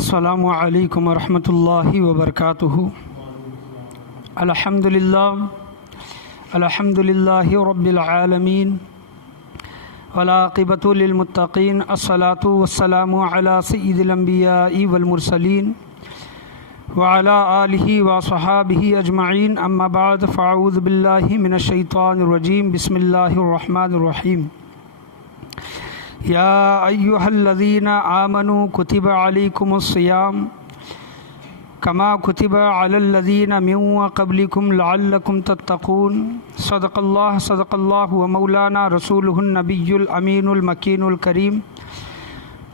السلام علیکم ورحمۃ اللہ وبرکاتہ۔ الحمد للہ رب العالمین والعاقبۃ للمتقین، الصلاۃ والسلام علی سید الانبیاء والمرسلین وعلی آلہ وصحابہ اجمعین، اما بعد فاعوذ باللہ من الشیطان الرجیم، بسم اللہ الرحمن الرحیم۔ یا ایہا الذین آمنوا کتب علیکم الصیام کما کتب علی الذین من قبلکم لعلکم تتقون۔ صدق اللہ و مولانا رسولہ النبی الامین المکین الکریم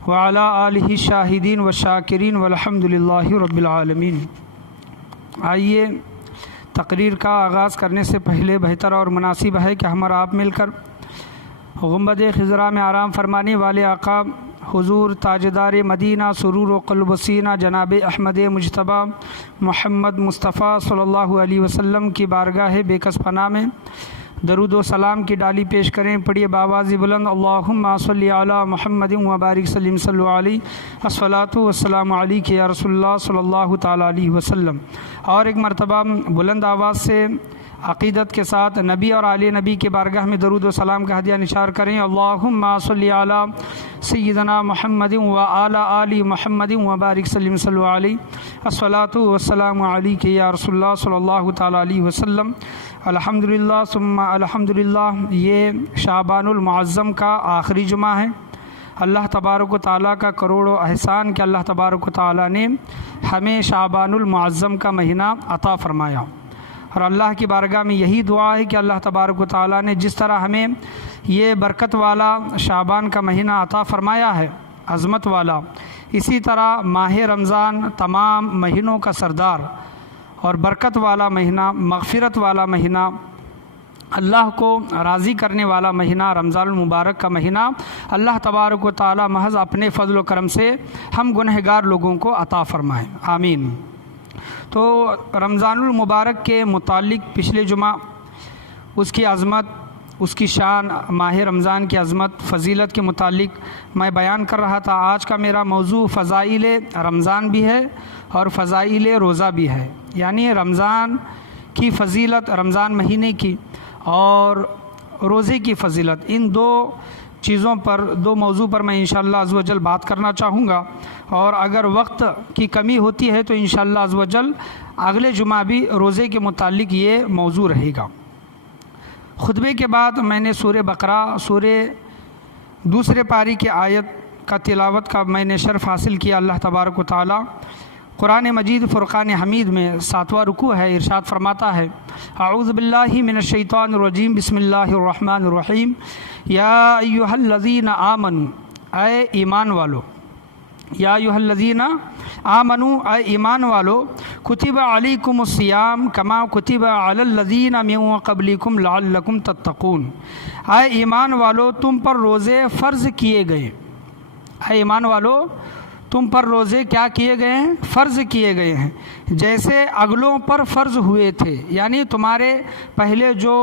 وعلی آلہ الشاہدین والشاکرین والحمد للہ رب العالمین۔ آئیے تقریر کا آغاز کرنے سے پہلے بہتر اور مناسب ہے کہ ہم اور آپ مل کر گنبد خضرا میں آرام فرمانے والے آقا حضور تاجدار مدینہ سرور و قلب و سینہ جناب احمد مجتبیٰ محمد مصطفیٰ صلی اللہ علیہ وسلم کی بارگاہ بے کس پناہ میں درود و سلام کی ڈالی پیش کریں۔ پڑھیے باواز بلند، اللہم صلی علی محمد وبارک سلم صلی علیہ، الصلاۃ والسلام علیک یا رسول اللہ صلی اللہ تعالیٰ علیہ وسلم۔ اور ایک مرتبہ بلند آواز سے عقیدت کے ساتھ نبی اور آل نبی کے بارگاہ میں درود و سلام کا ہدیہ نثار کریں۔ اللہم صلی علی سیدنا محمد وعلی آل محمد وبارک سلم صلی علیہ، الصلاۃ والسلام علیک یا رسول اللہ صلی اللہ تعالیٰ علیہ وسلم۔ الحمدللہ ثم الحمدللہ، یہ شعبان المعظم کا آخری جمعہ ہے۔ اللہ تبارک و تعالیٰ کا کروڑوں احسان کہ اللہ تبارک و تعالیٰ نے ہمیں شعبان المعظم کا مہینہ عطا فرمایا، اور اللہ کی بارگاہ میں یہی دعا ہے کہ اللہ تبارک و تعالیٰ نے جس طرح ہمیں یہ برکت والا شعبان کا مہینہ عطا فرمایا ہے، عظمت والا، اسی طرح ماہ رمضان تمام مہینوں کا سردار اور برکت والا مہینہ، مغفرت والا مہینہ، اللہ کو راضی کرنے والا مہینہ رمضان المبارک کا مہینہ اللہ تبارک و تعالیٰ محض اپنے فضل و کرم سے ہم گنہگار لوگوں کو عطا فرمائے، آمین۔ تو رمضان المبارک کے متعلق پچھلے جمعہ اس کی عظمت، اس کی شان، ماہ رمضان کی عظمت فضیلت کے متعلق میں بیان کر رہا تھا۔ آج کا میرا موضوع فضائل رمضان بھی ہے اور فضائل روزہ بھی ہے، یعنی رمضان کی فضیلت، رمضان مہینے کی، اور روزے کی فضیلت، ان دو چیزوں پر، دو موضوع پر میں انشاءاللہ عز و جل بات کرنا چاہوں گا، اور اگر وقت کی کمی ہوتی ہے تو انشاءاللہ عز و جل اگلے جمعہ بھی روزے کے متعلق یہ موضوع رہے گا۔ خطبے کے بعد میں نے سورہ بقرہ، سورہ دوسرے پاری کی آیت کا تلاوت کا میں نے شرف حاصل کیا۔ اللہ تبارک و تعالیٰ قرآن مجید فرقان حمید میں 7واں رکوع ہے، ارشاد فرماتا ہے، اعوذ باللہ من الشیطان الرجیم، بسم اللہ الرحمن الرحیم۔ یا ایہا الذین آمنوا، اے ایمان والو، یا ایہا الذین آمنوا، اے ایمان والو، کتب علیکم الصیام کما کتب علی الذین من قبلکم لعلکم تتقون۔ اے ایمان والو، تم پر روزے فرض کیے گئے، اے ایمان والو تم پر روزے کیا کیے گئے ہیں؟ فرض کیے گئے ہیں، جیسے اگلوں پر فرض ہوئے تھے، یعنی تمہارے پہلے جو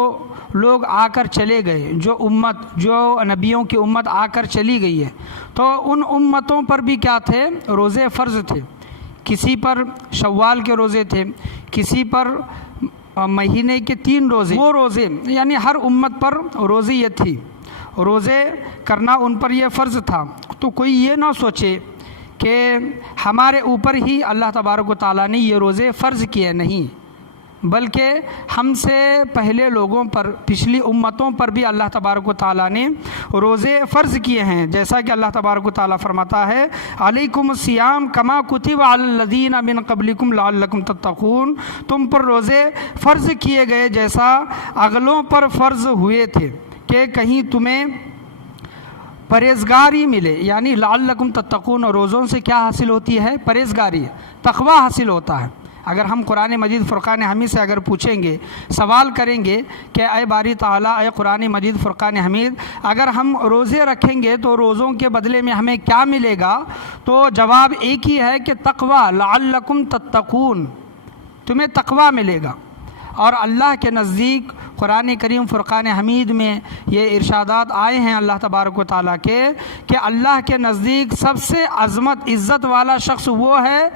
لوگ آ کر چلے گئے، جو امت، جو نبیوں کی امت آ کر چلی گئی ہے، تو ان امتوں پر بھی کیا تھے؟ روزے فرض تھے۔ کسی پر شوال کے روزے تھے، کسی پر مہینے کے 3 روزے، وہ روزے، یعنی ہر امت پر روزے یہ تھی، روزے کرنا ان پر یہ فرض تھا۔ تو کوئی یہ نہ سوچے کہ ہمارے اوپر ہی اللہ تبارک و تعالیٰ نے یہ روزے فرض کیے، نہیں، بلکہ ہم سے پہلے لوگوں پر، پچھلی امتوں پر بھی اللہ تبارک و تعالیٰ نے روزے فرض کیے ہیں، جیسا کہ اللہ تبارک و تعالیٰ فرماتا ہے، علیکم الصیام کما کتب علی الذین من قبلکم لعلکم تتقون، تم پر روزے فرض کیے گئے جیسا اگلوں پر فرض ہوئے تھے کہ کہیں تمہیں پرہیزگاری ملے، یعنی لعلکم تتقون، روزوں سے کیا حاصل ہوتی ہے؟ پرہیزگاری، تقوی حاصل ہوتا ہے۔ اگر ہم قرآن مجید فرقان حمید سے اگر پوچھیں گے، سوال کریں گے کہ اے باری تعالیٰ، اے قرآن مجید فرقان حمید، اگر ہم روزے رکھیں گے تو روزوں کے بدلے میں ہمیں کیا ملے گا؟ تو جواب ایک ہی ہے کہ تقوی، لعلکم تتقون، تمہیں تقوی ملے گا، اور اللہ کے نزدیک قرآن کریم فرقان حمید میں یہ ارشادات آئے ہیں اللہ تبارک و تعالیٰ کے کہ اللہ کے نزدیک سب سے عظمت عزت والا شخص وہ ہے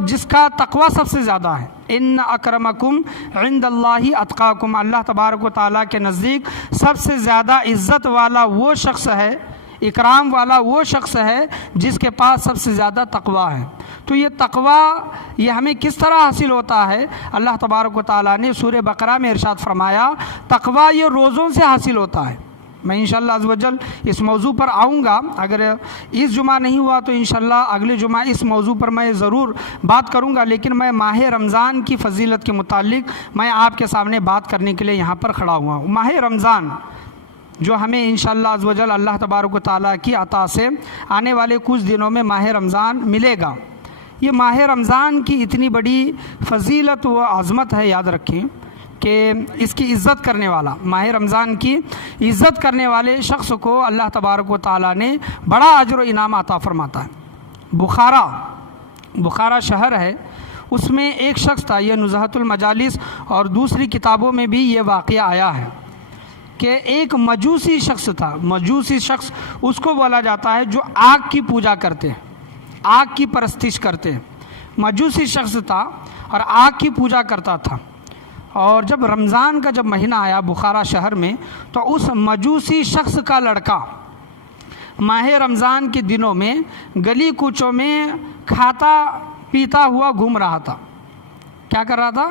جس کا تقوی سب سے زیادہ ہے۔ ان اکرمکم عند اللہ اتقاکم، اللہ تبارک و تعالیٰ کے نزدیک سب سے زیادہ عزت والا وہ شخص ہے، اکرام والا وہ شخص ہے جس کے پاس سب سے زیادہ تقوی ہے۔ تو یہ تقوی یہ ہمیں کس طرح حاصل ہوتا ہے؟ اللہ تبارک و تعالیٰ نے سورہ بقرہ میں ارشاد فرمایا تقوی یہ روزوں سے حاصل ہوتا ہے۔ میں انشاءاللہ عز و جل اس موضوع پر آؤں گا، اگر اس جمعہ نہیں ہوا تو انشاءاللہ اگلے جمعہ اس موضوع پر میں ضرور بات کروں گا، لیکن میں ماہ رمضان کی فضیلت کے متعلق میں آپ کے سامنے بات کرنے کے لیے یہاں پر کھڑا ہوا ہوں۔ ماہ رمضان جو ہمیں انشاءاللہ عز و جل اللہ تبارک و تعالیٰ کی عطا سے آنے والے کچھ دنوں میں ماہ رمضان ملے گا، یہ ماہ رمضان کی اتنی بڑی فضیلت و عظمت ہے، یاد رکھیں کہ اس کی عزت کرنے والا، ماہ رمضان کی عزت کرنے والے شخص کو اللہ تبارک و تعالیٰ نے بڑا اجر و انعام عطا فرماتا ہے۔ بخارا شہر ہے، اس میں ایک شخص تھا، یہ نزہۃ المجالس اور دوسری کتابوں میں بھی یہ واقعہ آیا ہے کہ ایک مجوسی شخص تھا۔ مجوسی شخص اس کو بولا جاتا ہے جو آگ کی پوجا کرتے ہیں، آگ کی پرستش کرتے ہیں۔ مجوسی شخص تھا اور آگ کی پوجا کرتا تھا، اور جب رمضان کا مہینہ آیا بخارا شہر میں تو اس مجوسی شخص کا لڑکا ماہ رمضان کے دنوں میں گلی کوچوں میں کھاتا پیتا ہوا گھوم رہا تھا۔ کیا کر رہا تھا؟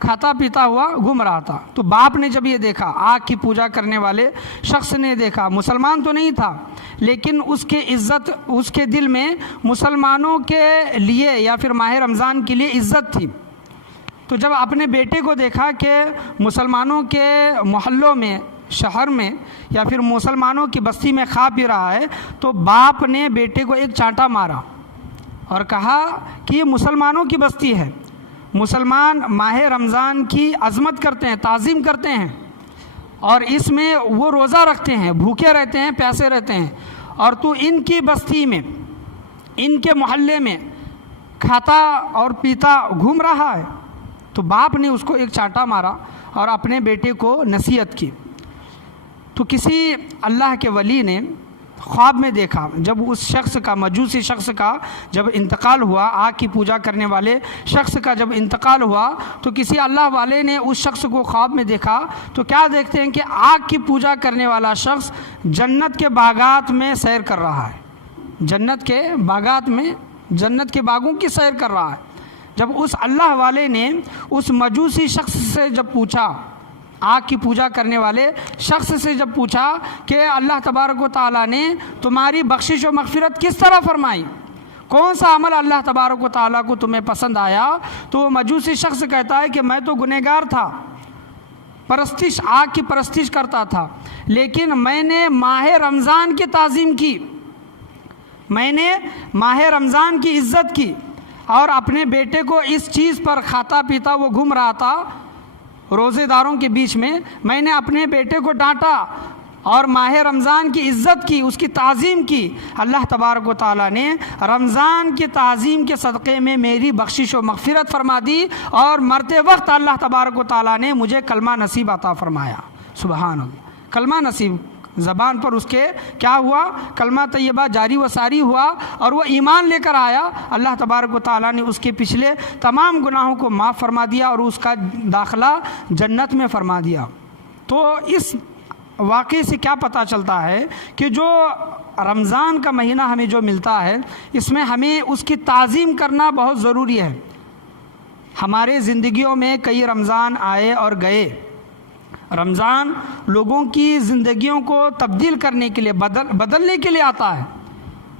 کھاتا پیتا ہوا گھوم رہا تھا۔ تو باپ نے جب یہ دیکھا، آگ کی پوجا کرنے والے شخص نے دیکھا، مسلمان تو نہیں تھا لیکن اس کے عزت، اس کے دل میں مسلمانوں کے لیے یا پھر ماہ رمضان کے لیے عزت تھی، تو جب اپنے بیٹے کو دیکھا کہ مسلمانوں کے محلوں میں، شہر میں یا پھر مسلمانوں کی بستی میں کھا پی رہا ہے، تو باپ نے بیٹے کو ایک چانٹا مارا اور کہا کہ یہ مسلمانوں کی بستی ہے، مسلمان ماہ رمضان کی عظمت کرتے ہیں، تعظیم کرتے ہیں، اور اس میں وہ روزہ رکھتے ہیں، بھوکے رہتے ہیں، پیاسے رہتے ہیں، اور تو ان کی بستی میں، ان کے محلے میں کھاتا اور پیتا گھوم رہا ہے۔ تو باپ نے اس کو ایک چانٹا مارا اور اپنے بیٹے کو نصیحت کی۔ تو کسی اللہ کے ولی نے خواب میں دیکھا، جب اس شخص کا، مجوسی شخص کا جب انتقال ہوا، آگ کی پوجا کرنے والے شخص کا جب انتقال ہوا، تو کسی اللہ والے نے اس شخص کو خواب میں دیکھا، تو کیا دیکھتے ہیں کہ آگ کی پوجا کرنے والا شخص جنت کے باغات میں سیر کر رہا ہے، جنت کے باغات میں، جنت کے باغوں کی سیر کر رہا ہے۔ جب اس اللہ والے نے اس مجوسی شخص سے جب پوچھا، آگ کی پوجا کرنے والے شخص سے جب پوچھا کہ اللہ تبارک و تعالیٰ نے تمہاری بخشش و مغفرت کس طرح فرمائی، کون سا عمل اللہ تبارک و تعالیٰ کو تمہیں پسند آیا، تو وہ مجوسی شخص کہتا ہے کہ میں تو گنہگار تھا، پرستش، آگ کی پرستش کرتا تھا، لیکن میں نے ماہ رمضان کی تعظیم کی، میں نے ماہ رمضان کی عزت کی، اور اپنے بیٹے کو اس چیز پر کھاتا پیتا وہ گھوم رہا تھا روزے داروں کے بیچ میں نے اپنے بیٹے کو ڈانٹا اور ماہ رمضان کی عزت کی، اس کی تعظیم کی۔ اللہ تبارک و تعالیٰ نے رمضان کی تعظیم کے صدقے میں میری بخشش و مغفرت فرما دی، اور مرتے وقت اللہ تبارک و تعالیٰ نے مجھے کلمہ نصیب عطا فرمایا۔ سبحان اللہ، کلمہ نصیب، زبان پر اس کے کیا ہوا؟ کلمہ طیبہ جاری و ساری ہوا، اور وہ ایمان لے کر آیا۔ اللہ تبارک و تعالیٰ نے اس کے پچھلے تمام گناہوں کو معاف فرما دیا اور اس کا داخلہ جنت میں فرما دیا۔ تو اس واقعے سے کیا پتہ چلتا ہے کہ جو رمضان کا مہینہ ہمیں جو ملتا ہے، اس میں ہمیں اس کی تعظیم کرنا بہت ضروری ہے۔ ہمارے زندگیوں میں کئی رمضان آئے اور گئے، رمضان لوگوں کی زندگیوں کو تبدیل کرنے کے لیے، بدلنے کے لیے آتا ہے،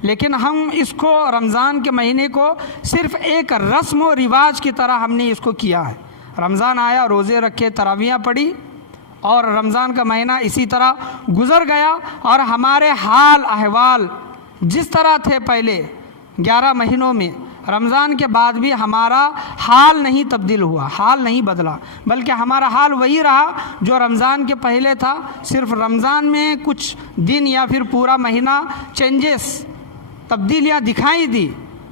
لیکن ہم اس کو، رمضان کے مہینے کو صرف ایک رسم و رواج کی طرح ہم نے اس کو کیا ہے۔ رمضان آیا، روزے رکھے، تراویحیں پڑھی، اور رمضان کا مہینہ اسی طرح گزر گیا، اور ہمارے حال احوال جس طرح تھے پہلے 11 مہینوں میں، رمضان کے بعد بھی ہمارا حال نہیں تبدیل ہوا، حال نہیں بدلا، بلکہ ہمارا حال وہی رہا جو رمضان کے پہلے تھا۔ صرف رمضان میں کچھ دن یا پھر پورا مہینہ چینجز، تبدیلیاں دکھائی دی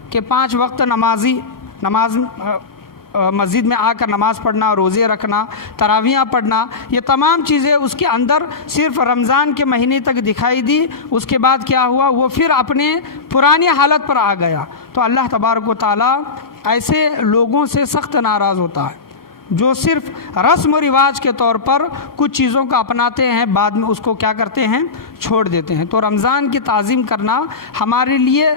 کہ 5 وقت نماز مسجد میں آ کر نماز پڑھنا، روزے رکھنا، تراویحیں پڑھنا، یہ تمام چیزیں اس کے اندر صرف رمضان کے مہینے تک دکھائی دی۔ اس کے بعد کیا ہوا، وہ پھر اپنے پرانی حالت پر آ گیا۔ تو اللہ تبارک و تعالیٰ ایسے لوگوں سے سخت ناراض ہوتا ہے جو صرف رسم و رواج کے طور پر کچھ چیزوں کو اپناتے ہیں، بعد میں اس کو کیا کرتے ہیں، چھوڑ دیتے ہیں۔ تو رمضان کی تعظیم کرنا ہمارے لیے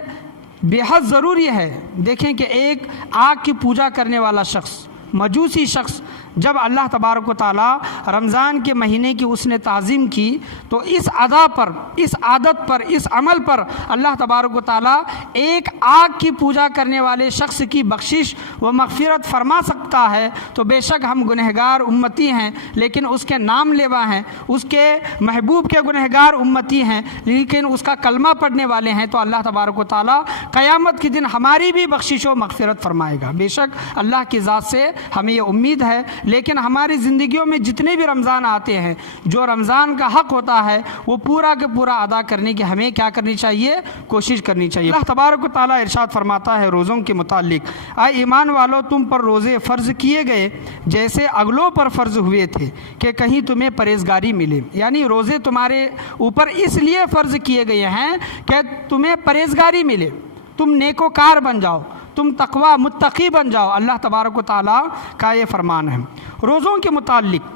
بے حد ضروری ہے۔ دیکھیں کہ ایک آگ کی پوجا کرنے والا شخص، مجوسی شخص، جب اللہ تبارک و تعالیٰ رمضان کے مہینے کی اس نے تعظیم کی تو اس ادا پر، اس عادت پر، اس عمل پر اللہ تبارک و تعالیٰ ایک آگ کی پوجا کرنے والے شخص کی بخشش و مغفرت فرما سکتا ہے۔ تو بے شک ہم گنہگار امتی ہیں، لیکن اس کے نام لیوا ہیں، اس کے محبوب کے گنہگار امتی ہیں، لیکن اس کا کلمہ پڑھنے والے ہیں۔ تو اللہ تبارک و تعالیٰ قیامت کے دن ہماری بھی بخشش و مغفرت فرمائے گا۔ بے شک اللہ کی ذات سے ہمیں یہ امید ہے۔ لیکن ہماری زندگیوں میں جتنے بھی رمضان آتے ہیں، جو رمضان کا حق ہوتا ہے وہ پورا کے پورا ادا کرنے کی ہمیں کیا کرنی چاہیے، کوشش کرنی چاہیے۔ اللہ تبارک و تعالیٰ ارشاد فرماتا ہے روزوں کے متعلق، اے ایمان والو تم پر روزے فرض کیے گئے جیسے اگلوں پر فرض ہوئے تھے کہ کہیں تمہیں پرہیزگاری ملے۔ یعنی روزے تمہارے اوپر اس لیے فرض کیے گئے ہیں کہ تمہیں پرہیزگاری ملے، تم نیکوکار بن جاؤ، تم تقوی متقی بن جاؤ۔ اللہ تبارک و تعالیٰ کا یہ فرمان ہے۔ روزوں کے متعلق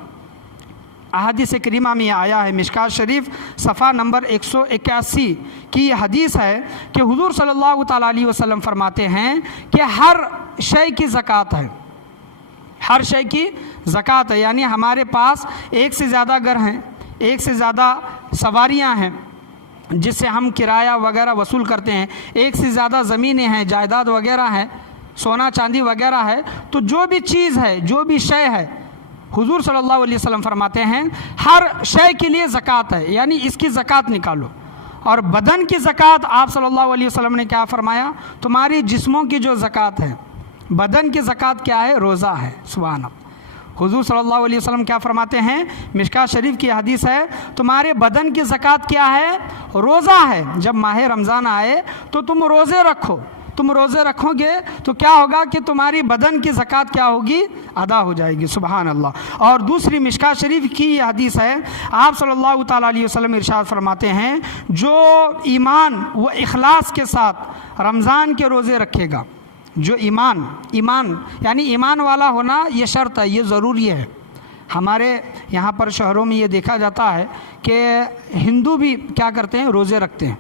احادیث کریمہ میں آیا ہے، مشکوٰۃ شریف صفحہ نمبر 181 کی یہ حدیث ہے کہ حضور صلی اللہ تعالیٰ علیہ وسلم فرماتے ہیں کہ ہر شے کی زکوٰۃ ہے، ہر شے کی زکوٰۃ ہے۔ یعنی ہمارے پاس ایک سے زیادہ گھر ہیں، ایک سے زیادہ سواریاں ہیں جس سے ہم کرایہ وغیرہ وصول کرتے ہیں، ایک سے زیادہ زمینیں ہیں، جائیداد وغیرہ ہیں، سونا چاندی وغیرہ ہے۔ تو جو بھی چیز ہے، جو بھی شے ہے، حضور صلی اللہ علیہ وسلم فرماتے ہیں ہر شے کے لیے زکوٰۃ ہے، یعنی اس کی زکوٰۃ نکالو۔ اور بدن کی زکوٰۃ آپ صلی اللہ علیہ وسلم نے کیا فرمایا، تمہاری جسموں کی جو زکوٰۃ ہے، بدن کی زکوٰۃ کیا ہے، روزہ ہے۔ سبحان اللہ۔ حضور صلی اللہ علیہ وسلم کیا فرماتے ہیں، مشکوٰۃ شریف کی حدیث ہے، تمہارے بدن کی زکوٰۃ کیا ہے، روزہ ہے۔ جب ماہ رمضان آئے تو تم روزے رکھو، تم روزے رکھو گے تو کیا ہوگا کہ تمہاری بدن کی زکوٰۃ کیا ہوگی، ادا ہو جائے گی۔ سبحان اللہ۔ اور دوسری مشکوٰۃ شریف کی یہ حدیث ہے، آپ صلی اللہ تعالیٰ علیہ وسلم ارشاد فرماتے ہیں جو ایمان و اخلاص کے ساتھ رمضان کے روزے رکھے گا، جو ایمان یعنی ایمان والا ہونا یہ شرط ہے، یہ ضروری ہے۔ ہمارے یہاں پر شہروں میں یہ دیکھا جاتا ہے کہ ہندو بھی کیا کرتے ہیں، روزے رکھتے ہیں،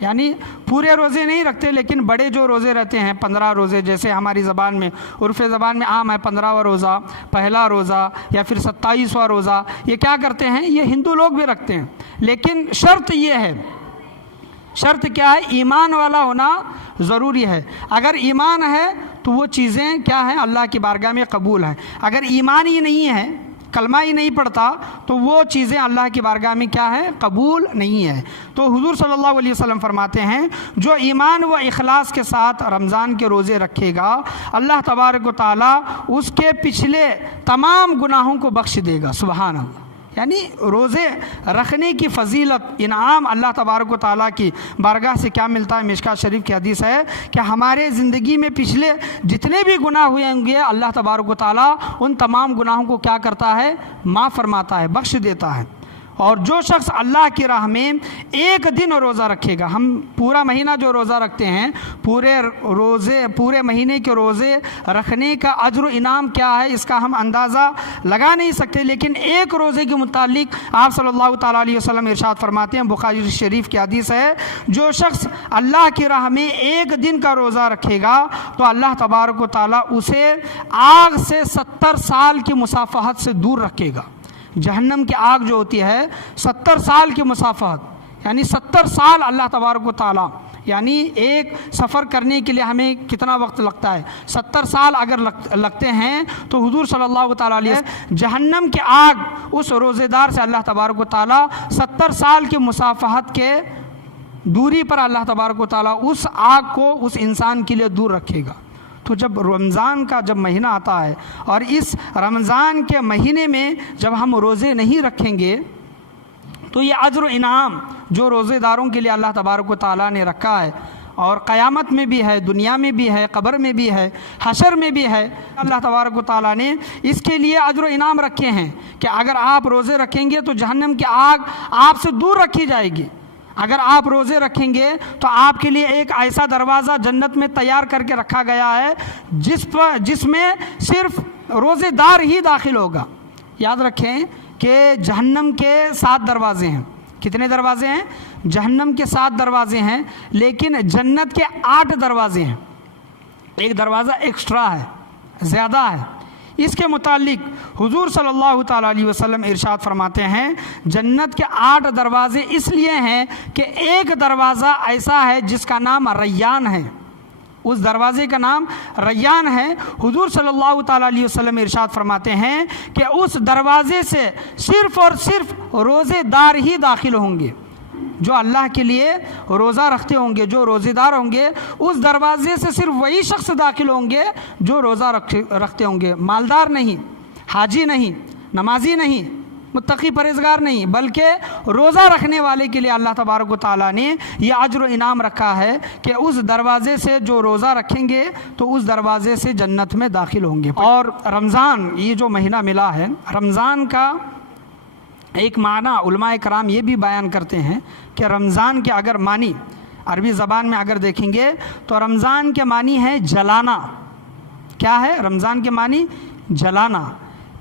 یعنی پورے روزے نہیں رکھتے لیکن بڑے جو روزے رہتے ہیں 15 روزے، جیسے ہماری زبان میں، عرف زبان میں عام ہے 15واں روزہ، پہلا روزہ یا پھر 27واں روزہ، یہ کیا کرتے ہیں، یہ ہندو لوگ بھی رکھتے ہیں۔ لیکن شرط یہ ہے، شرط کیا ہے، ایمان والا ہونا ضروری ہے۔ اگر ایمان ہے تو وہ چیزیں کیا ہیں، اللہ کی بارگاہ میں قبول ہیں۔ اگر ایمان ہی نہیں ہے، کلمہ ہی نہیں پڑھتا، تو وہ چیزیں اللہ کی بارگاہ میں کیا ہے، قبول نہیں ہے۔ تو حضور صلی اللہ علیہ وسلم فرماتے ہیں جو ایمان و اخلاص کے ساتھ رمضان کے روزے رکھے گا، اللہ تبارک و تعالیٰ اس کے پچھلے تمام گناہوں کو بخش دے گا۔ سبحان اللہ۔ یعنی روزے رکھنے کی فضیلت، انعام اللہ تبارک و تعالیٰ کی بارگاہ سے کیا ملتا ہے، مشکوٰۃ شریف کی حدیث ہے کہ ہمارے زندگی میں پچھلے جتنے بھی گناہ ہوئے ہوں گے، اللہ تبارک و تعالیٰ ان تمام گناہوں کو کیا کرتا ہے، معاف فرماتا ہے، بخش دیتا ہے۔ اور جو شخص اللہ کی راہ میں ایک دن روزہ رکھے گا، ہم پورا مہینہ جو روزہ رکھتے ہیں، پورے مہینے کے روزے رکھنے کا اجر و انعام کیا ہے، اس کا ہم اندازہ لگا نہیں سکتے۔ لیکن ایک روزے کے متعلق آپ صلی اللہ تعالیٰ علیہ وسلم ارشاد فرماتے ہیں، بخاری شریف کی حدیث ہے، جو شخص اللہ کی راہ میں ایک دن کا روزہ رکھے گا تو اللہ تبارک و تعالیٰ اسے آگ سے 70 سال کی مصافحت سے دور رکھے گا۔ جہنم کی آگ جو ہوتی ہے 70 سال کی مصافحت، یعنی 70 سال اللہ تبارک و تعالیٰ، یعنی ایک سفر کرنے کے لیے ہمیں کتنا وقت لگتا ہے، 70 سال اگر لگتے ہیں تو حضور صلی اللہ تعالیٰ علیہ وسلم جہنم کی آگ اس روزے دار سے اللہ تبارک و تعالیٰ 70 سال کی مصافحت کے دوری پر اللہ تبارک و تعالیٰ اس آگ کو اس انسان کے لیے دور رکھے گا۔ تو جب رمضان کا جب مہینہ آتا ہے اور اس رمضان کے مہینے میں جب ہم روزے نہیں رکھیں گے تو یہ اجر و انعام جو روزے داروں کے لیے اللہ تبارک و تعالیٰ نے رکھا ہے اور قیامت میں بھی ہے، دنیا میں بھی ہے، قبر میں بھی ہے، حشر میں بھی ہے۔ اللہ تبارک و تعالیٰ نے اس کے لیے اجر و انعام رکھے ہیں کہ اگر آپ روزے رکھیں گے تو جہنم کی آگ آپ سے دور رکھی جائے گی۔ اگر آپ روزے رکھیں گے تو آپ کے لیے ایک ایسا دروازہ جنت میں تیار کر کے رکھا گیا ہے جس میں صرف روزے دار ہی داخل ہوگا۔ یاد رکھیں کہ جہنم کے 7 دروازے ہیں۔ کتنے دروازے ہیں؟ جہنم کے 7 دروازے ہیں، لیکن جنت کے 8 دروازے ہیں۔ ایک دروازہ ایکسٹرا ہے، زیادہ ہے۔ اس کے متعلق حضور صلی اللہ تعالیٰ علیہ وسلم ارشاد فرماتے ہیں جنت کے 8 دروازے اس لیے ہیں کہ ایک دروازہ ایسا ہے جس کا نام ریان ہے، اس دروازے کا نام ریان ہے۔ حضور صلی اللہ تعالیٰ علیہ وسلم ارشاد فرماتے ہیں کہ اس دروازے سے صرف اور صرف روزے دار ہی داخل ہوں گے۔ جو اللہ کے لیے روزہ رکھتے ہوں گے، جو روزے دار ہوں گے، اس دروازے سے صرف وہی شخص داخل ہوں گے جو روزہ رکھتے ہوں گے۔ مالدار نہیں، حاجی نہیں، نمازی نہیں، متقی پرہیزگار نہیں، بلکہ روزہ رکھنے والے کے لیے اللہ تبارک و تعالیٰ نے یہ اجر و انعام رکھا ہے کہ اس دروازے سے جو روزہ رکھیں گے تو اس دروازے سے جنت میں داخل ہوں گے۔ اور رمضان یہ جو مہینہ ملا ہے، رمضان کا ایک معنی علماء کرام یہ بھی بیان کرتے ہیں کہ رمضان کے اگر معنی عربی زبان میں اگر دیکھیں گے تو رمضان کے معنی ہے جلانا۔ کیا ہے رمضان کے معنی؟ جلانا۔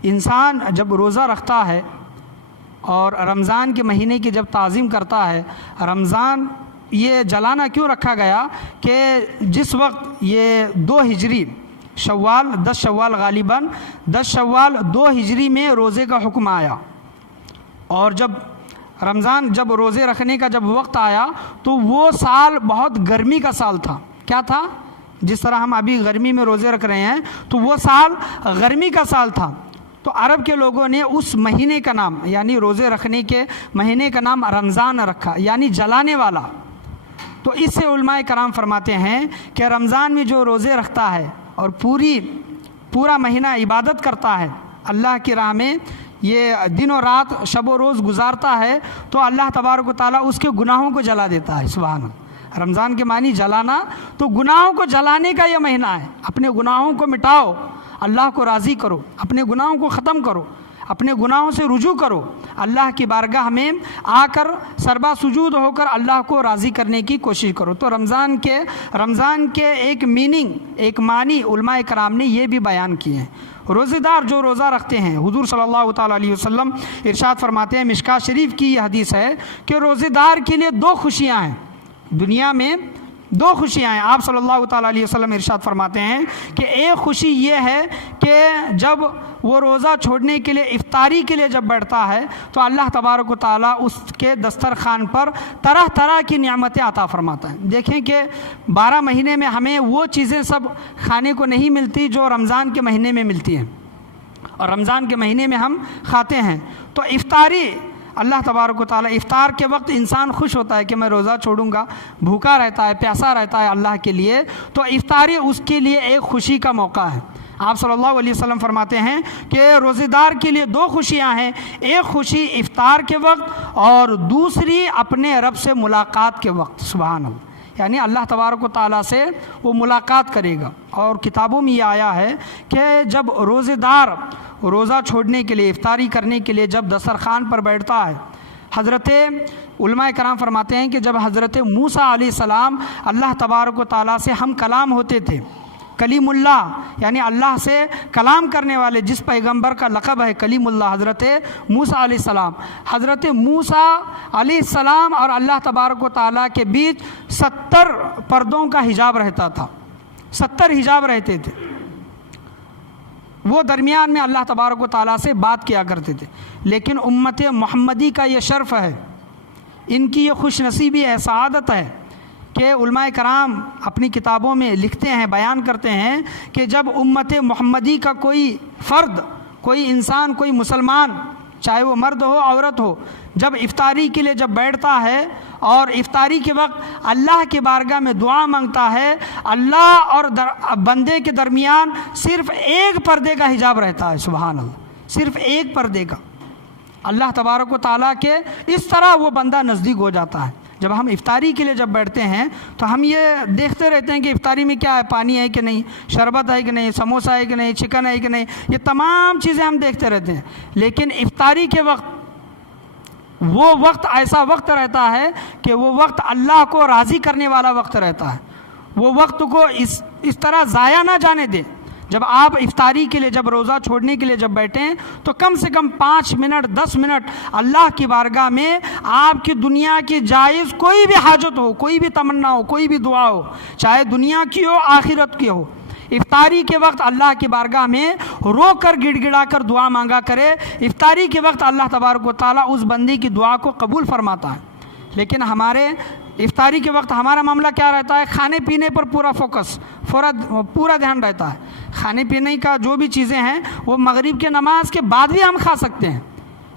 انسان جب روزہ رکھتا ہے اور رمضان کے مہینے کی جب تعظیم کرتا ہے، رمضان یہ جلانا کیوں رکھا گیا کہ جس وقت یہ 2 ہجری شوال 10 شوال غالباً 10 شوال 2 ہجری میں روزے کا حکم آیا، اور جب رمضان جب روزے رکھنے کا جب وقت آیا تو وہ سال بہت گرمی کا سال تھا۔ کیا تھا؟ جس طرح ہم ابھی گرمی میں روزے رکھ رہے ہیں تو وہ سال گرمی کا سال تھا۔ تو عرب کے لوگوں نے اس مہینے کا نام یعنی روزے رکھنے کے مہینے کا نام رمضان رکھا، یعنی جلانے والا۔ تو اس سے علماء کرام فرماتے ہیں کہ رمضان میں جو روزے رکھتا ہے اور پورا مہینہ عبادت کرتا ہے، اللہ کی راہ میں یہ دن و رات شب و روز گزارتا ہے، تو اللہ تبارک و تعالیٰ اس کے گناہوں کو جلا دیتا ہے۔ سبحان اللہ۔ رمضان کے معنی جلانا، تو گناہوں کو جلانے کا یہ مہینہ ہے۔ اپنے گناہوں کو مٹاؤ، اللہ کو راضی کرو، اپنے گناہوں کو ختم کرو، اپنے گناہوں سے رجوع کرو، اللہ کی بارگاہ میں آ کر سربا سجود ہو کر اللہ کو راضی کرنے کی کوشش کرو۔ تو رمضان کے ایک میننگ، ایک معنی علماء کرام نے یہ بھی بیان کیے ہیں۔ روزے دار جو روزہ رکھتے ہیں، حضور صلی اللہ تعالیٰ علیہ وسلم ارشاد فرماتے ہیں، مشکاۃ شریف کی یہ حدیث ہے کہ روزے دار کے لیے 2 خوشیاں ہیں، دنیا میں 2 خوشیاں ہیں۔ آپ صلی اللہ تعالیٰ علیہ وسلم ارشاد فرماتے ہیں کہ ایک خوشی یہ ہے کہ جب وہ روزہ چھوڑنے کے لیے افطاری کے لیے جب بیٹھتا ہے تو اللہ تبارک و تعالیٰ اس کے دسترخوان پر طرح طرح کی نعمتیں عطا فرماتا ہے۔ دیکھیں کہ 12 مہینے میں ہمیں وہ چیزیں سب کھانے کو نہیں ملتی جو رمضان کے مہینے میں ملتی ہیں، اور رمضان کے مہینے میں ہم کھاتے ہیں۔ تو افطاری اللہ تبارک و تعالیٰ، افطار کے وقت انسان خوش ہوتا ہے کہ میں روزہ چھوڑوں گا، بھوکا رہتا ہے، پیاسا رہتا ہے اللہ کے لیے، تو افطاری اس کے لیے ایک خوشی کا موقع ہے۔ آپ صلی اللہ علیہ وسلم فرماتے ہیں کہ روزے دار کے لیے 2 خوشیاں ہیں، ایک خوشی افطار کے وقت اور دوسری اپنے رب سے ملاقات کے وقت۔ سبحان اللہ، یعنی اللہ تبارک و تعالیٰ سے وہ ملاقات کرے گا۔ اور کتابوں میں یہ آیا ہے کہ جب روزے دار روزہ چھوڑنے کے لیے، افطاری کرنے کے لیے جب دسترخوان پر بیٹھتا ہے، حضرت علماء کرام فرماتے ہیں کہ جب حضرت موسیٰ علیہ السلام اللہ تبارک و تعالیٰ سے ہم کلام ہوتے تھے، کلیم اللہ یعنی اللہ سے کلام کرنے والے جس پیغمبر کا لقب ہے کلیم اللہ، حضرت موسیٰ علیہ السلام، حضرت موسیٰ علیہ السلام اور اللہ تبارک و تعالیٰ کے بیچ 70 پردوں کا حجاب رہتا تھا، 70 حجاب رہتے تھے۔ وہ درمیان میں اللہ تبارک و تعالیٰ سے بات کیا کرتے تھے۔ لیکن امت محمدی کا یہ شرف ہے، ان کی یہ خوش نصیبی ہے، سعادت ہے کہ علماء کرام اپنی کتابوں میں لکھتے ہیں، بیان کرتے ہیں کہ جب امت محمدی کا کوئی فرد، کوئی انسان، کوئی مسلمان، چاہے وہ مرد ہو عورت ہو، جب افطاری کے لیے جب بیٹھتا ہے اور افطاری کے وقت اللہ کی بارگاہ میں دعا مانگتا ہے، اللہ اور بندے کے درمیان صرف ایک پردے کا حجاب رہتا ہے۔ سبحان اللہ، صرف ایک پردے کا۔ اللہ تبارک و تعالیٰ کے اس طرح وہ بندہ نزدیک ہو جاتا ہے۔ جب ہم افطاری کے لیے جب بیٹھتے ہیں تو ہم یہ دیکھتے رہتے ہیں کہ افطاری میں کیا ہے، پانی ہے کہ نہیں، شربت ہے کہ نہیں، سموسہ ہے کہ نہیں، چکن ہے کہ نہیں، یہ تمام چیزیں ہم دیکھتے رہتے ہیں. لیکن افطاری کے وقت وہ وقت ایسا وقت رہتا ہے کہ وہ وقت اللہ کو راضی کرنے والا وقت رہتا ہے. وہ وقت کو اس طرح ضائع نہ جانے دیں. جب آپ افطاری کے لیے، جب روزہ چھوڑنے کے لیے جب بیٹھیں تو کم سے کم 5 منٹ 10 منٹ اللہ کی بارگاہ میں آپ کی دنیا کی جائز کوئی بھی حاجت ہو، کوئی بھی تمنا ہو، کوئی بھی دعا ہو، چاہے دنیا کی ہو آخرت کی ہو، افطاری کے وقت اللہ کی بارگاہ میں رو کر گڑ گڑا کر دعا مانگا کرے. افطاری کے وقت اللہ تبارک و تعالیٰ اس بندے کی دعا کو قبول فرماتا ہے. لیکن ہمارے افطاری کے وقت ہمارا معاملہ کیا رہتا ہے؟ کھانے پینے پر پورا فوکس، پورا دھیان رہتا ہے. کھانے پینے کا جو بھی چیزیں ہیں وہ مغرب کے نماز کے بعد بھی ہم کھا سکتے ہیں.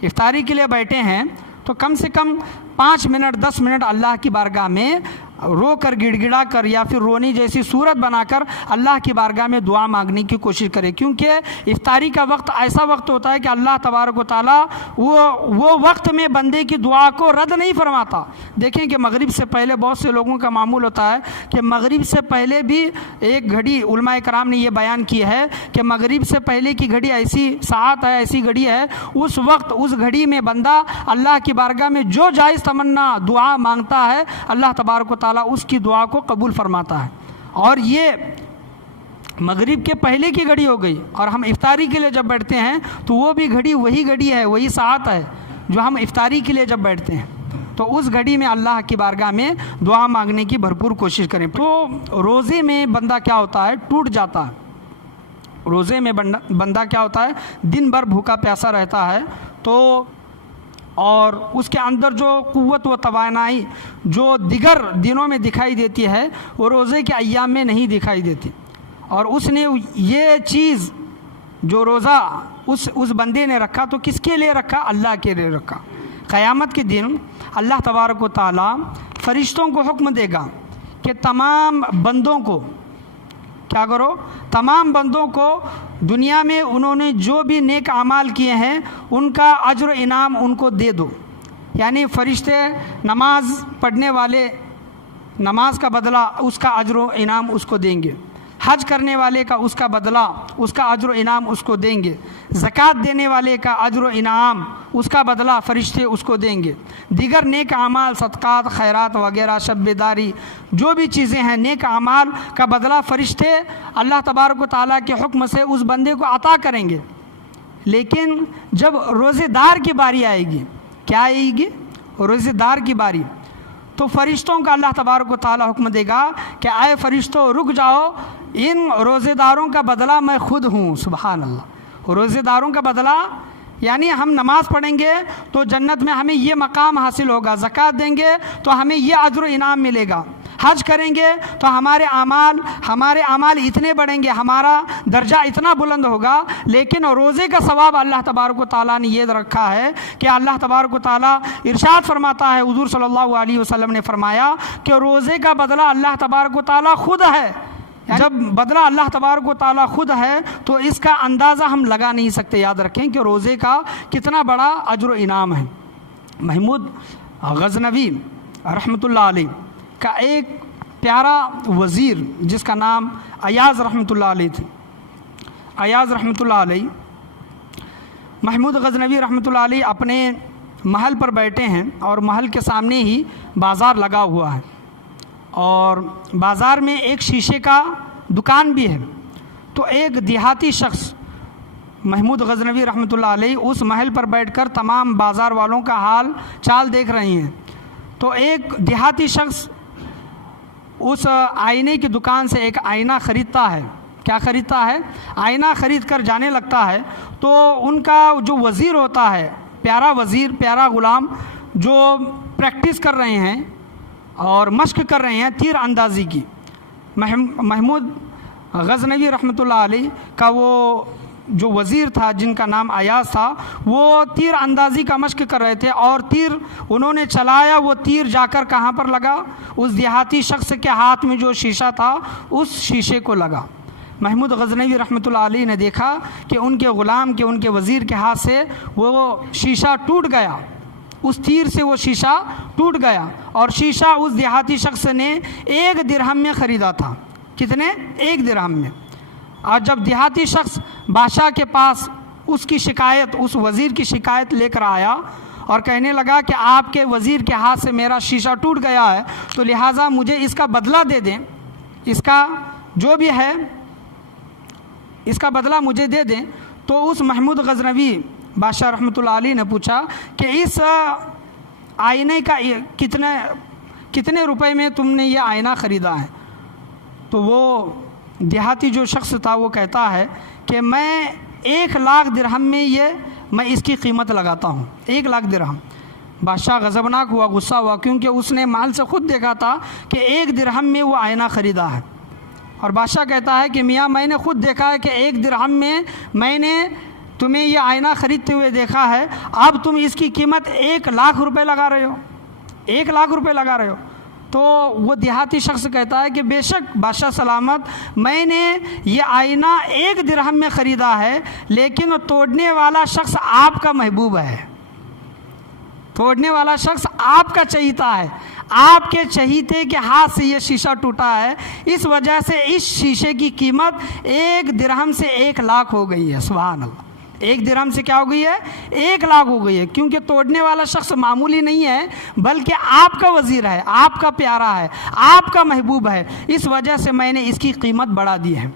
افطاری کے لیے بیٹھے ہیں تو کم سے کم 5 منٹ 10 منٹ اللہ کی بارگاہ میں رو کر گڑ گڑا کر یا پھر رونی جیسی صورت بنا کر اللہ کی بارگاہ میں دعا مانگنے کی کوشش کرے. کیونکہ افطاری کا وقت ایسا وقت ہوتا ہے کہ اللہ تبارک و تعالیٰ وہ وقت میں بندے کی دعا کو رد نہیں فرماتا. دیکھیں کہ مغرب سے پہلے بہت سے لوگوں کا معمول ہوتا ہے کہ مغرب سے پہلے بھی ایک گھڑی، علماء کرام نے یہ بیان کی ہے کہ مغرب سے پہلے کی گھڑی ایسی ساعت ہے، ایسی گھڑی ہے، اس وقت اس گھڑی میں بندہ اللہ کی بارگاہ میں جو جائز تمنا دعا مانگتا ہے اللہ تبارک و تعالیٰ اس کی دعا کو قبول فرماتا ہے. اور یہ مغرب کے پہلے کی گھڑی ہو گئی. اور ہم افطاری کے لیے جب بیٹھتے ہیں تو وہ بھی گھڑی وہی گھڑی ہے، وہی ساعت ہے جو ہم افطاری کے لیے جب بیٹھتے ہیں. تو اس گھڑی میں اللہ کی بارگاہ میں دعا مانگنے کی بھرپور کوشش کریں. تو روزے میں بندہ کیا ہوتا ہے؟ ٹوٹ جاتا ہے. روزے میں بندہ کیا ہوتا ہے؟ دن بھر بھوکا پیاسا رہتا ہے. تو اور اس کے اندر جو قوت و توانائی جو دیگر دنوں میں دکھائی دیتی ہے وہ روزے کے ایام میں نہیں دکھائی دیتی. اور اس نے یہ چیز جو روزہ اس بندے نے رکھا تو کس کے لیے رکھا؟ اللہ کے لیے رکھا. قیامت کے دن اللہ تبارک و تعالیٰ فرشتوں کو حکم دے گا کہ تمام بندوں کو کیا کرو؟ تمام بندوں کو دنیا میں انہوں نے جو بھی نیک اعمال کیے ہیں ان کا اجر و انعام ان کو دے دو. یعنی فرشتے نماز پڑھنے والے نماز کا بدلہ اس کا اجر و انعام اس کو دیں گے. حج کرنے والے کا اس کا بدلہ اس کا اجر و انعام اس کو دیں گے. زکوٰۃ دینے والے کا اجر و انعام اس کا بدلہ فرشتے اس کو دیں گے. دیگر نیک اعمال، صدقات، خیرات وغیرہ، شب بیداری، جو بھی چیزیں ہیں نیک اعمال کا بدلہ فرشتے اللہ تبارک و تعالیٰ کے حکم سے اس بندے کو عطا کریں گے. لیکن جب روزے دار کی باری آئے گی، کیا آئے گی؟ روزے دار کی باری، تو فرشتوں کا اللہ تبارک و تعالیٰ حکم دے گا کہ اے فرشتوں رک جاؤ، ان روزے داروں کا بدلہ میں خود ہوں. سبحان اللہ. روزے داروں کا بدلہ یعنی ہم نماز پڑھیں گے تو جنت میں ہمیں یہ مقام حاصل ہوگا، زکوٰۃ دیں گے تو ہمیں یہ اجر و انعام ملے گا، حج کریں گے تو ہمارے اعمال اتنے بڑھیں گے، ہمارا درجہ اتنا بلند ہوگا. لیکن روزے کا ثواب اللہ تبارک و تعالیٰ نے یہ رکھا ہے کہ اللہ تبارک و تعالیٰ ارشاد فرماتا ہے، حضور صلی اللہ علیہ وسلم نے فرمایا کہ روزے کا بدلہ اللہ تبارک و تعالیٰ خود ہے. جب بدلہ اللہ تبارک و تعالیٰ خود ہے تو اس کا اندازہ ہم لگا نہیں سکتے. یاد رکھیں کہ روزے کا کتنا بڑا اجر و انعام ہے. محمود غزنوی رحمۃ اللہ علیہ کا ایک پیارا وزیر جس کا نام ایاز رحمۃ اللہ علیہ تھے. ایاز رحمۃ اللہ علیہ، محمود غزنوی رحمۃ اللہ علیہ اپنے محل پر بیٹھے ہیں اور محل کے سامنے ہی بازار لگا ہوا ہے اور بازار میں ایک شیشے کا دکان بھی ہے. تو ایک دیہاتی شخص محمود غزنوی رحمۃ اللہ علیہ اس محل پر بیٹھ کر تمام بازار والوں کا حال چال دیکھ رہے ہیں. تو ایک دیہاتی شخص اس آئینے کی دکان سے ایک آئینہ خریدتا ہے. کیا خریدتا ہے؟ آئینہ خرید کر جانے لگتا ہے. تو ان کا جو وزیر ہوتا ہے، پیارا وزیر، پیارا غلام، جو پریکٹس کر رہے ہیں اور مشق کر رہے ہیں تیر اندازی کی. محمود غزنوی رحمۃ اللہ علیہ کا وہ جو وزیر تھا جن کا نام ایاز تھا، وہ تیر اندازی کا مشق کر رہے تھے اور تیر انہوں نے چلایا. وہ تیر جا کر کہاں پر لگا؟ اس دیہاتی شخص کے ہاتھ میں جو شیشہ تھا اس شیشے کو لگا. محمود غزنوی رحمۃ اللہ علیہ نے دیکھا کہ ان کے غلام کے، ان کے وزیر کے ہاتھ سے وہ شیشہ ٹوٹ گیا. اس تیر سے وہ شیشہ ٹوٹ گیا، اور شیشہ اس دیہاتی شخص نے 1 درہم میں خریدا تھا۔ کتنے؟ 1 درہم میں۔ اور جب دیہاتی شخص بادشاہ کے پاس اس کی شکایت، اس وزیر کی شکایت لے کر آیا اور کہنے لگا کہ آپ کے وزیر کے ہاتھ سے میرا شیشہ ٹوٹ گیا ہے، تو لہٰذا مجھے اس کا بدلہ دے دیں، اس کا جو بھی ہے اس کا بدلہ مجھے دے دیں۔ تو اس محمود غزنوی بادشاہ رحمۃ اللہ علیہ نے پوچھا کہ اس آئینے کا کتنے روپے میں تم نے یہ آئینہ خریدا ہے؟ تو وہ دیہاتی جو شخص تھا وہ کہتا ہے کہ میں 1,00,000 درہم میں میں اس کی قیمت لگاتا ہوں، 1,00,000 درہم۔ بادشاہ غضبناک ہوا، غصہ ہوا، کیونکہ اس نے مال سے خود دیکھا تھا کہ 1 درہم میں وہ آئینہ خریدا ہے۔ اور بادشاہ کہتا ہے کہ میاں میں نے خود دیکھا ہے کہ 1 درہم میں نے تمہیں یہ آئینہ خریدتے ہوئے دیکھا ہے، اب تم اس کی قیمت 1,00,000 روپے لگا رہے ہو، 1,00,000 روپے لگا رہے ہو۔ تو وہ دیہاتی شخص کہتا ہے کہ بے شک بادشاہ سلامت، میں نے یہ آئینہ 1 درہم میں خریدا ہے، لیکن توڑنے والا شخص آپ کا محبوب ہے، توڑنے والا شخص آپ کا چہیتا ہے، آپ کے چہیتے کے ہاتھ سے یہ شیشہ ٹوٹا ہے، اس وجہ سے اس شیشے کی قیمت 1 درہم سے 1,00,000 ہو گئی ہے۔ سبحان اللہ، 1 درہم سے کیا ہو گئی ہے؟ 1,00,000 ہو گئی ہے، کیونکہ توڑنے والا شخص معمولی نہیں ہے، بلکہ آپ کا وزیر ہے، آپ کا پیارا ہے، آپ کا محبوب ہے، اس وجہ سے میں نے اس کی قیمت بڑھا دی ہے۔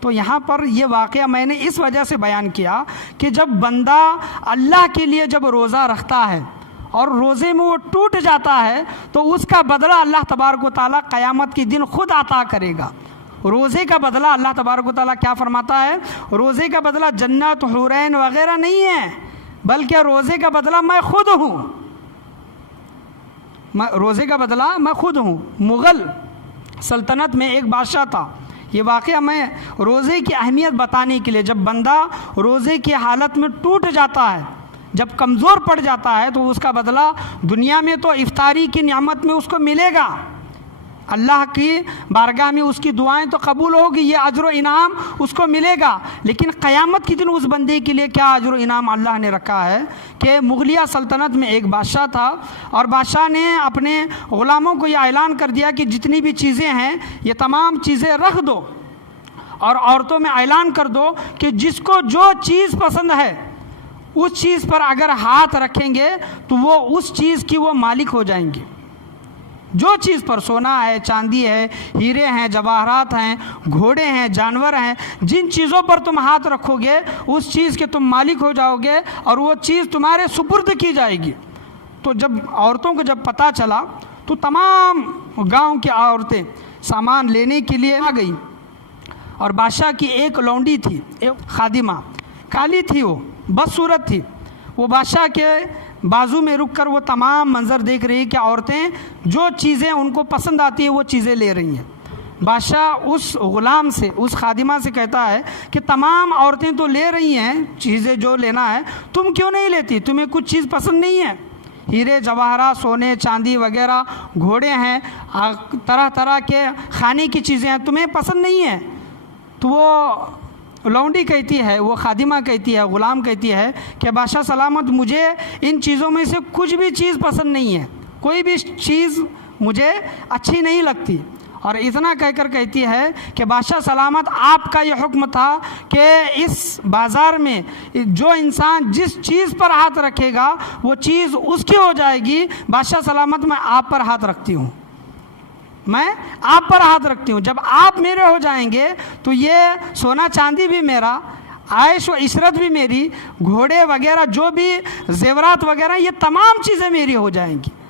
تو یہاں پر یہ واقعہ میں نے اس وجہ سے بیان کیا کہ جب بندہ اللہ کے لیے جب روزہ رکھتا ہے اور روزے میں وہ ٹوٹ جاتا ہے تو اس کا بدلہ اللہ تبارک و تعالیٰ قیامت کے دن خود عطا کرے گا۔ روزے کا بدلہ اللہ تبارک و تعالیٰ کیا فرماتا ہے؟ روزے کا بدلہ جنت، حورین وغیرہ نہیں ہے، بلکہ روزے کا بدلہ میں خود ہوں، روزے کا بدلہ میں خود ہوں۔ مغل سلطنت میں ایک بادشاہ تھا، یہ واقعہ میں روزے کی اہمیت بتانے کے لیے، جب بندہ روزے کی حالت میں ٹوٹ جاتا ہے، جب کمزور پڑ جاتا ہے، تو اس کا بدلہ دنیا میں تو افطاری کی نعمت میں اس کو ملے گا، اللہ کی بارگاہ میں اس کی دعائیں تو قبول ہوگی، یہ اجر و انعام اس کو ملے گا، لیکن قیامت کے دن اس بندے کے لیے کیا اجر و انعام اللہ نے رکھا ہے کہ مغلیہ سلطنت میں ایک بادشاہ تھا، اور بادشاہ نے اپنے غلاموں کو یہ اعلان کر دیا کہ جتنی بھی چیزیں ہیں یہ تمام چیزیں رکھ دو، اور عورتوں میں اعلان کر دو کہ جس کو جو چیز پسند ہے اس چیز پر اگر ہاتھ رکھیں گے تو وہ اس چیز کی وہ مالک ہو جائیں گے۔ جو چیز پر، سونا ہے، چاندی ہے، ہیرے ہیں، جواہرات ہیں، گھوڑے ہیں، جانور ہیں، جن چیزوں پر تم ہاتھ رکھو گے اس چیز کے تم مالک ہو جاؤ گے، اور وہ چیز تمہارے سپرد کی جائے گی۔ تو جب عورتوں کو جب پتہ چلا تو تمام گاؤں کی عورتیں سامان لینے کے لیے آ گئی، اور بادشاہ کی ایک لونڈی تھی، ایک خادمہ، کالی تھی، وہ بدصورت تھی، وہ بادشاہ کے بازو میں رک کر وہ تمام منظر دیکھ رہی کہ عورتیں جو چیزیں ان کو پسند آتی ہیں وہ چیزیں لے رہی ہیں۔ بادشاہ اس غلام سے، اس خادمہ سے کہتا ہے کہ تمام عورتیں تو لے رہی ہیں چیزیں جو لینا ہے، تم کیوں نہیں لیتی؟ تمہیں کچھ چیز پسند نہیں ہے؟ ہیرے جواہرات، سونے چاندی وغیرہ، گھوڑے ہیں، طرح طرح کے کھانے کی چیزیں ہیں، تمہیں پسند نہیں ہیں؟ تو وہ لونڈی کہتی ہے، وہ خادمہ کہتی ہے، غلام کہتی ہے کہ بادشاہ سلامت، مجھے ان چیزوں میں سے کچھ بھی چیز پسند نہیں ہے، کوئی بھی چیز مجھے اچھی نہیں لگتی۔ اور اتنا کہہ کر کہتی ہے کہ بادشاہ سلامت، آپ کا یہ حکم تھا کہ اس بازار میں جو انسان جس چیز پر ہاتھ رکھے گا وہ چیز اس کی ہو جائے گی۔ بادشاہ سلامت، میں آپ پر ہاتھ رکھتی ہوں، میں آپ پر ہاتھ رکھتی ہوں، جب آپ میرے ہو جائیں گے تو یہ سونا چاندی بھی میرا، عائش و عشرت بھی میری، گھوڑے وغیرہ جو بھی زیورات وغیرہ یہ تمام چیزیں میری ہو جائیں گی۔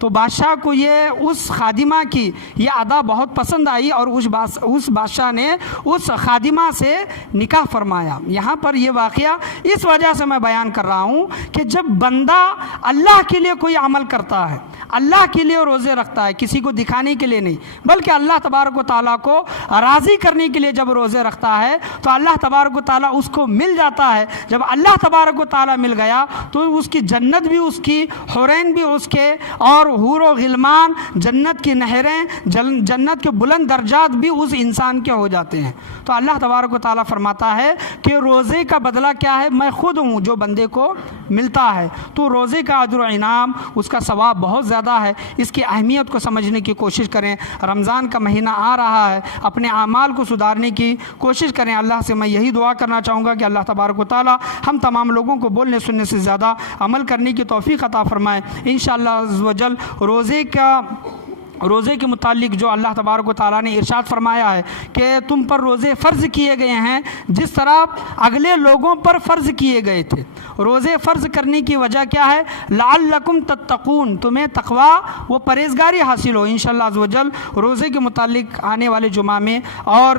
تو بادشاہ کو یہ اس خادمہ کی یہ ادا بہت پسند آئی، اور اس بادشاہ نے اس خادمہ سے نکاح فرمایا۔ یہاں پر یہ واقعہ اس وجہ سے میں بیان کر رہا ہوں کہ جب بندہ اللہ کے لیے کوئی عمل کرتا ہے، اللہ کے لیے روزے رکھتا ہے، کسی کو دکھانے کے لیے نہیں بلکہ اللہ تبارک و تعالیٰ کو راضی کرنے کے لیے جب روزے رکھتا ہے تو اللہ تبارک و تعالیٰ اس کو مل جاتا ہے۔ جب اللہ تبارک و تعالیٰ مل گیا تو اس کی جنت بھی اس کی، حورین بھی اس کے، اور حور و غلمان، جنت کی نہریں، جنت کے بلند درجات بھی اس انسان کے ہو جاتے ہیں۔ تو اللہ تبارک و تعالیٰ فرماتا ہے کہ روزے کا بدلہ کیا ہے؟ میں خود ہوں جو بندے کو ملتا ہے۔ تو روزے کا اجر و انعام، اس کا ثواب بہت زیادہ ہے۔ اس کی اہمیت کو سمجھنے کی کوشش کریں۔ رمضان کا مہینہ آ رہا ہے، اپنے اعمال کو سدھارنے کی کوشش کریں۔ اللہ سے میں یہی دعا کرنا چاہوں گا کہ اللہ تبارک و تعالیٰ ہم تمام لوگوں کو بولنے سننے سے زیادہ عمل کرنے کی توفیق عطا فرمائے۔ انشاءاللہ عز و جل روزے کے متعلق جو اللہ تبارک و تعالیٰ نے ارشاد فرمایا ہے کہ تم پر روزے فرض کیے گئے ہیں جس طرح اگلے لوگوں پر فرض کیے گئے تھے۔ روزے فرض کرنے کی وجہ کیا ہے؟ لعلکم تتقون، تمہیں تقوی و پرہیزگاری حاصل ہو۔ انشاءاللہ عز و جل روزے کے متعلق آنے والے جمعہ میں اور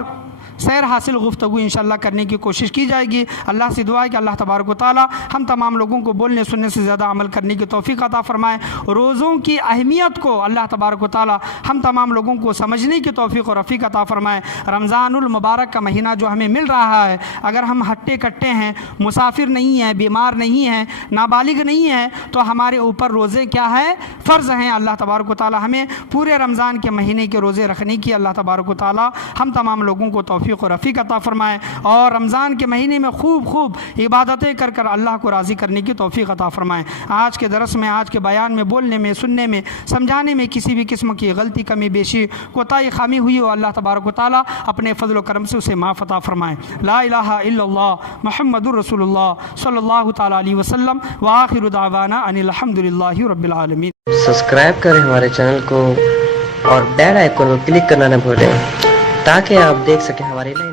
سیر حاصل گفتگو انشاءاللہ کرنے کی کوشش کی جائے گی۔ اللہ سے دعا ہے کہ اللہ تبارک و تعالیٰ ہم تمام لوگوں کو بولنے سننے سے زیادہ عمل کرنے کی توفیق عطا فرمائے۔ روزوں کی اہمیت کو اللہ تبارک و تعالیٰ ہم تمام لوگوں کو سمجھنے کی توفیق و رفیق عطا فرمائے۔ رمضان المبارک کا مہینہ جو ہمیں مل رہا ہے، اگر ہم ہٹے کٹے ہیں، مسافر نہیں ہیں، بیمار نہیں ہیں، نابالغ نہیں ہیں، تو ہمارے اوپر روزے کیا ہے؟ فرض ہیں۔ اللہ تبارک و تعالیٰ ہمیں پورے رمضان کے مہینے کے روزے رکھنے کی اللہ تبارک و تعالیٰ ہم تمام لوگوں کو توفیق و رفیق عطا فرمائے، اور رمضان کے مہینے میں خوب عبادتیں کر کر اللہ کو راضی کرنے کی توفیق عطا فرمائے۔ آج کے درس میں، آج کے بیان میں، بولنے میں، سننے میں، سمجھانے میں کسی بھی قسم کی غلطی، کمی بیشی، کوتاہی، خامی ہوئی ہو، اللہ تبارک و تعالیٰ اپنے فضل و کرم سے اسے معاف عطا فرمائے۔ لا الہ الا اللہ محمد الرسول اللہ صلی اللہ تعالیٰ علیہ وسلم، وآخر دعوانا ان الحمد للہ رب العالمین۔ سبسکرائب کریں ہمارے چینل کو اور بیل آئیکن کو کلک کرنا نہ بھولیں تاکہ آپ دیکھ سکیں ہماری نئی